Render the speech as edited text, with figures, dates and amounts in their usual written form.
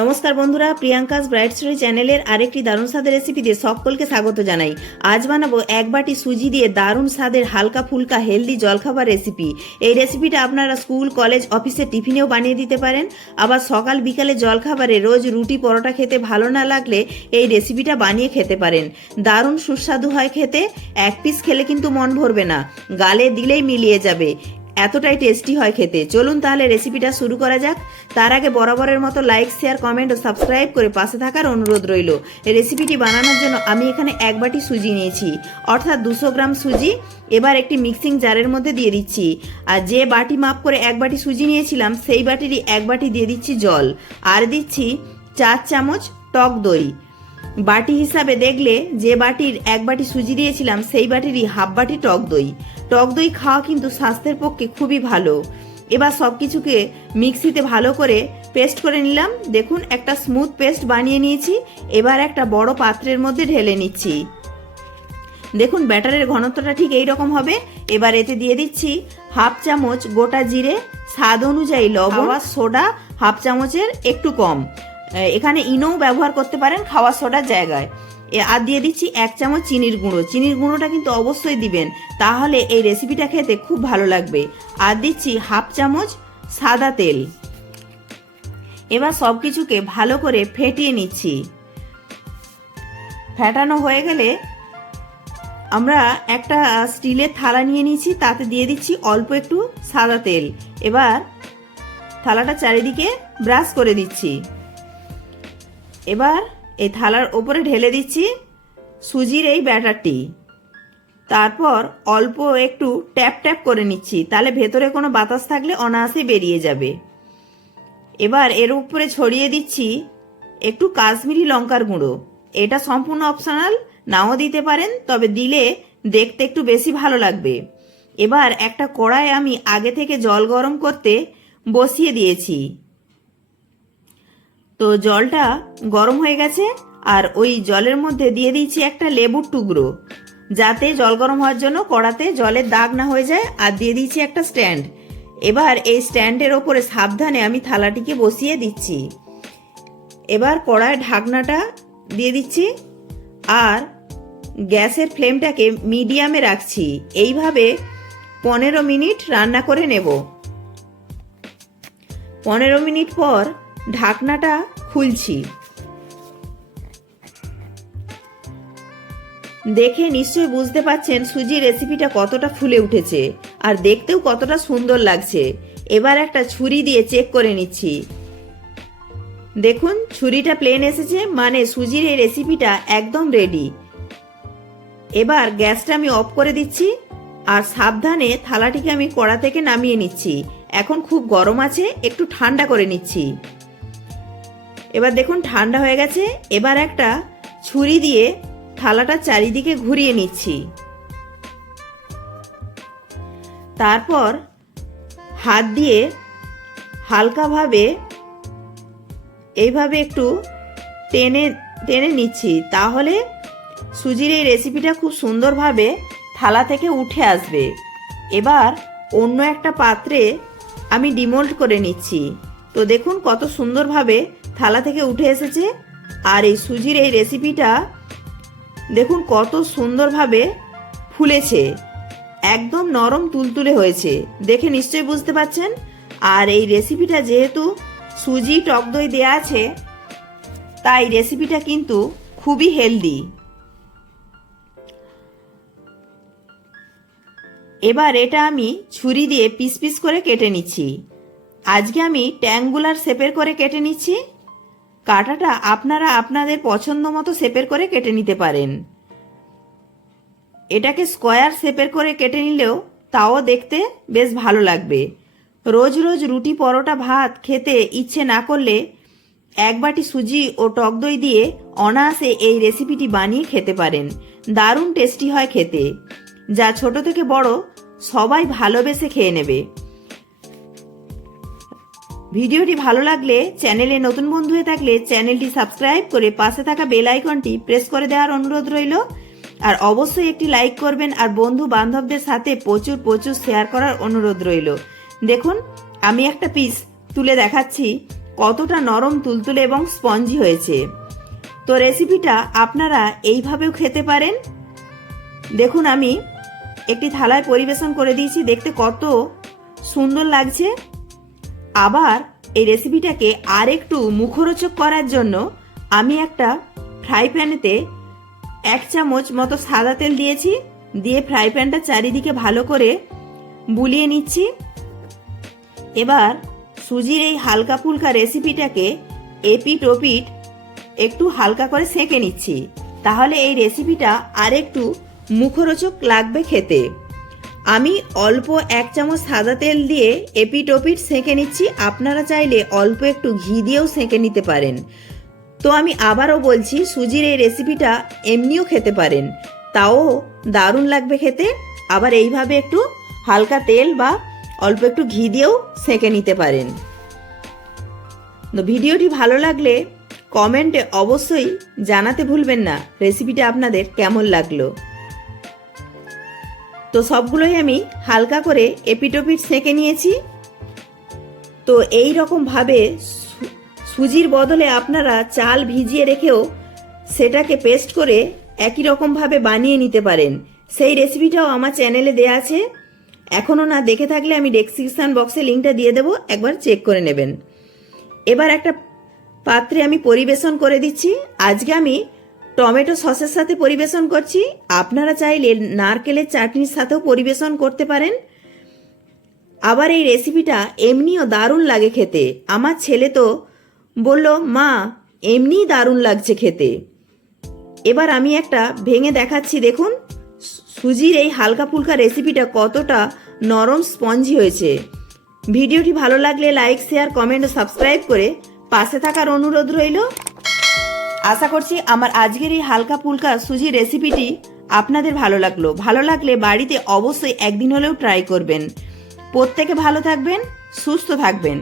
নমস্কার বন্ধুরা, Priyanka's bright story চ্যানেলের আরেকটি দারুণ স্বাদের রেসিপিতে সকলকে স্বাগত জানাই। আজ বানাবো এক বাটি সুজি দিয়ে দারুণ স্বাদের হালকা ফুলকা হেলদি জলখাবার রেসিপি। এই রেসিপিটা আপনারা স্কুল, কলেজ, অফিসের টিফিনেও বানিয়ে দিতে পারেন। আবার সকাল বিকালে জলখাবারে রোজ রুটি পরোটা খেতে ভালো না লাগলে এই রেসিপিটা বানিয়ে খেতে পারেন। দারুণ সুস্বাদু হয় খেতে, এক পিস খেলে কিন্তু মন ভরবে না, গালে দিলেই মিলিয়ে যাবে, এতটাই টেস্টি হয় খেতে। চলুন তাহলে রেসিপিটা শুরু করা যাক। তার আগে বরাবরের মতো লাইক, শেয়ার, কমেন্ট ও সাবস্ক্রাইব করে পাশে থাকার অনুরোধ রইল। এই রেসিপিটি বানানোর জন্য আমি এখানে এক বাটি সুজি নিয়েছি, অর্থাৎ 200 গ্রাম সুজি। এবার একটি মিক্সিং জারের মধ্যে দিয়ে দিচ্ছি। আর যে বাটি মাপ করে এক বাটি সুজি নিয়েছিলাম সেই বাটিরই এক বাটি দিয়ে দিচ্ছি জল, আর দিচ্ছি 4 চামচ টক দই। বাটি হিসাবে দেখলে যে বাটির এক বাটি সুজি দিয়েছিলাম সেই বাটিরই হাফ বাটি টক দই। টক দই খাওয়া কিন্তু স্বাস্থ্যের পক্ষে খুবই ভালো। এবার সব কিছুকে মিক্সিতে ভালো করে পেস্ট করে নিলাম। দেখুন একটা স্মুথ পেস্ট বানিয়ে নিয়েছি। এবার একটা বড় পাত্রের মধ্যে ঢেলে নিচ্ছি। দেখুন ব্যাটারের ঘনত্বটা ঠিক এই রকম হবে। এবার এতে দিয়ে দিচ্ছি হাফ চামচ গোটা জিরে, স্বাদ অনুযায়ী লবণ, সোডা হাফ চামচের একটু কম, এখানে ইনোও ব্যবহার করতে পারেন খাওয়ার সোডার জায়গায়। আর দিয়ে দিচ্ছি 1 চামচ চিনির গুঁড়ো। চিনির গুঁড়োটা কিন্তু অবশ্যই দিবেন, তাহলে এই রেসিপিটা খেতে খুব ভালো লাগবে। আর দিচ্ছি হাফ চামচ সাদা তেল। এবার সব কিছুকে ভালো করে ফেটিয়ে নিচ্ছি। ফেটানো হয়ে গেলে আমরা একটা স্টিলের থালা নিয়ে নিয়েছি, তাতে দিয়ে দিচ্ছি অল্প একটু সাদা তেল। এবার থালাটা চারিদিকে ব্রাশ করে দিচ্ছি। এবার এই থালার ওপরে ঢেলে দিচ্ছি সুজির এই ব্যাটারটি। তারপর অল্প একটু ট্যাপ ট্যাপ করে নিচ্ছি, তাহলে ভেতরে কোনো বাতাস থাকলে অনায়াসে বেরিয়ে যাবে। এবার এর উপরে ছড়িয়ে দিচ্ছি একটু কাশ্মীরি লঙ্কার গুঁড়ো। এটা সম্পূর্ণ অপশনাল, নাও দিতে পারেন, তবে দিলে দেখতে একটু বেশি ভালো লাগবে। এবার একটা কড়াই আমি আগে থেকে জল গরম করতে বসিয়ে দিয়েছি। তো জলটা গরম হয়ে গেছে, আর ওই জলের মধ্যে দিয়ে দিচ্ছি একটা লেবুর টুকরো, যাতে জল গরম হওয়ার জন্য কড়াতে জলের দাগ না হয়ে যায়। আর দিয়ে দিচ্ছি একটা স্ট্যান্ড। এবার এই স্ট্যান্ডের ওপরে সাবধানে আমি থালাটিকে বসিয়ে দিচ্ছি। এবার কড়ায় ঢাকনাটা দিয়ে দিচ্ছি আর গ্যাসের ফ্লেমটাকে মিডিয়ামে রাখছি। এইভাবে 15 মিনিট রান্না করে নেব। 15 মিনিট পর ঢাকনাটা খুলছি। দেখে নিশ্চয়ই বুঝতে পারছেন সুজি রেসিপিটা কতটা ফুলে উঠেছে আর দেখতেও কতটা সুন্দর লাগছে। এবার একটা ছুরি দিয়ে চেক করে নিচ্ছি। দেখুন ছুরিটা প্লেন এসেছে, মানে সুজির এই রেসিপিটা একদম রেডি। এবার গ্যাসটা আমি অফ করে দিচ্ছি আর সাবধানে থালাটিকে আমি কড়া থেকে নামিয়ে নিচ্ছি। এখন খুব গরম আছে, একটু ঠান্ডা করে নিচ্ছি। এবার দেখুন ঠান্ডা হয়ে গেছে। এবার একটা ছুরি দিয়ে থালাটা চারিদিকে ঘুরিয়ে নিচ্ছি। তারপর হাত দিয়ে হালকাভাবে এইভাবে একটু টেনে টেনে নিচ্ছি, তাহলে সুজির এই রেসিপিটা খুব সুন্দরভাবে থালা থেকে উঠে আসবে। এবার অন্য একটা পাত্রে আমি ডিমোল্ড করে নিচ্ছি। তো দেখুন কত সুন্দরভাবে থালা থেকে উঠে এসেছে। আর এই সুজির এই রেসিপিটা দেখুন কত সুন্দরভাবে ফুলেছে, একদম নরম তুলতুলে হয়েছে, দেখে নিশ্চয়ই বুঝতে পারছেন। আর এই রেসিপিটা যেহেতু সুজি টক দই দেওয়া আছে, তাই রেসিপিটা কিন্তু খুবই হেলদি। এবার এটা আমি ছুরি দিয়ে পিস পিস করে কেটে নিচ্ছি। আজকে আমি ট্যাঙ্গুলার শেপের করে কেটে নিচ্ছি। কাটাটা আপনারা আপনাদের পছন্দ মতো শেপের করে কেটে নিতে পারেন। এটাকে স্কোয়ার শেপের করে কেটে নিলেও তাও দেখতে বেশ ভালো লাগবে। রোজ রোজ রুটি, পরোটা, ভাত খেতে ইচ্ছে না করলে এক বাটি সুজি ও টক দই দিয়ে অনায়াসে এই রেসিপিটি বানিয়ে খেতে পারেন। দারুণ টেস্টি হয় খেতে, যা ছোট থেকে বড় সবাই ভালোবেসে খেয়ে নেবে। ভিডিওটি ভালো লাগলে, চ্যানেলে নতুন বন্ধু হয়ে থাকলে চ্যানেলটি সাবস্ক্রাইব করে পাশে থাকা বেল আইকনটি প্রেস করে দেওয়ার অনুরোধ রইল। আর অবশ্যই একটি লাইক করবেন আর বন্ধু বান্ধবদের সাথে প্রচুর প্রচুর শেয়ার করার অনুরোধ রইল। দেখুন আমি একটা পিস তুলে দেখাচ্ছি কতটা নরম তুলতুলে এবং স্পঞ্জি হয়েছে। তো রেসিপিটা আপনারা এইভাবেও খেতে পারেন। দেখুন আমি একটি থালায় পরিবেশন করে দিয়েছি, দেখতে কত সুন্দর লাগছে। আবার এই রেসিপিটাকে আর একটু মুখরোচক করার জন্য আমি একটা ফ্রাই প্যানেতে 1 চামচ মতো সাদা তেল দিয়েছি, দিয়ে ফ্রাই প্যানটা চারিদিকে ভালো করে বুলিয়ে নিচ্ছি। এবার সুজির এই হালকা ফুলকা রেসিপিটাকে এপিট ওপিট একটু হালকা করে সেঁকে নিচ্ছি, তাহলে এই রেসিপিটা আর একটু মুখরোচক লাগবে খেতে। আমি অল্প 1 চামচ সাদা তেল দিয়ে এপিট ওপিট সেঁকে নিচ্ছি, আপনারা চাইলে অল্প একটু ঘি দিয়েও সেঁকে নিতে পারেন। তো আমি আবারও বলছি, সুজির এই রেসিপিটা এমনিও খেতে পারেন, তাও দারুণ লাগবে খেতে। আবার এইভাবে একটু হালকা তেল বা অল্প একটু ঘি দিয়েও সেঁকে নিতে পারেন। তো ভিডিওটি ভালো লাগলে কমেন্টে অবশ্যই জানাতে ভুলবেন না রেসিপিটা আপনাদের কেমন লাগলো। তো সবগুলোই আমি হালকা করে এপিটোপিট সেঁকে নিয়েছি। তো এই রকম ভাবে সুজির বদলে আপনারা চাল ভিজিয়ে রেখেও সেটাকে পেস্ট করে একই রকম ভাবে বানিয়ে নিতে পারেন। সেই রেসিপিটাও আমার চ্যানেলে দেয়া আছে, এখনো না দেখে থাকলে আমি ডেসক্রিপশন বক্সে লিঙ্কটা দিয়ে দেবো, একবার চেক করে নেবেন। এবার একটা পাত্রে আমি পরিবেশন করে দিচ্ছি। আজকে আমি টমেটো সসের সাথে পরিবেশন করছি, আপনারা চাইলে নারকেলের চাটনির সাথেও পরিবেশন করতে পারেন। আবার এই রেসিপিটা এমনিও দারুণ লাগে খেতে। আমার ছেলে তো বলল, মা এমনিই দারুণ লাগছে খেতে। এবার আমি একটা ভেঙে দেখাচ্ছি, দেখুন সুজির এই হালকা ফুলকা রেসিপিটা কতটা নরম স্পঞ্জি হয়েছে। ভিডিওটি ভালো লাগলে লাইক, শেয়ার, কমেন্ট ও সাবস্ক্রাইব করে পাশে থাকার অনুরোধ রইল। আশা করছি আমার আজকের এই হালকা ফুলকা সুজি রেসিপিটি আপনাদের ভালো লাগলে বাড়িতে অবশ্যই একদিন হলেও ট্রাই করবেন। প্রত্যেকে ভালো থাকবেন, সুস্থ থাকবেন।